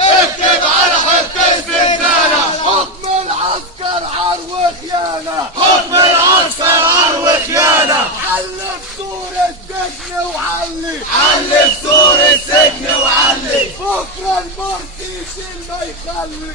اكتب على حتة الزنزانة حكم العسكر عار وخيانة حكم العسكر عار وخيانة حلف سور السجن وعلي حلف سور السجن وعلي بكرة المرسي يشيل ما يخلي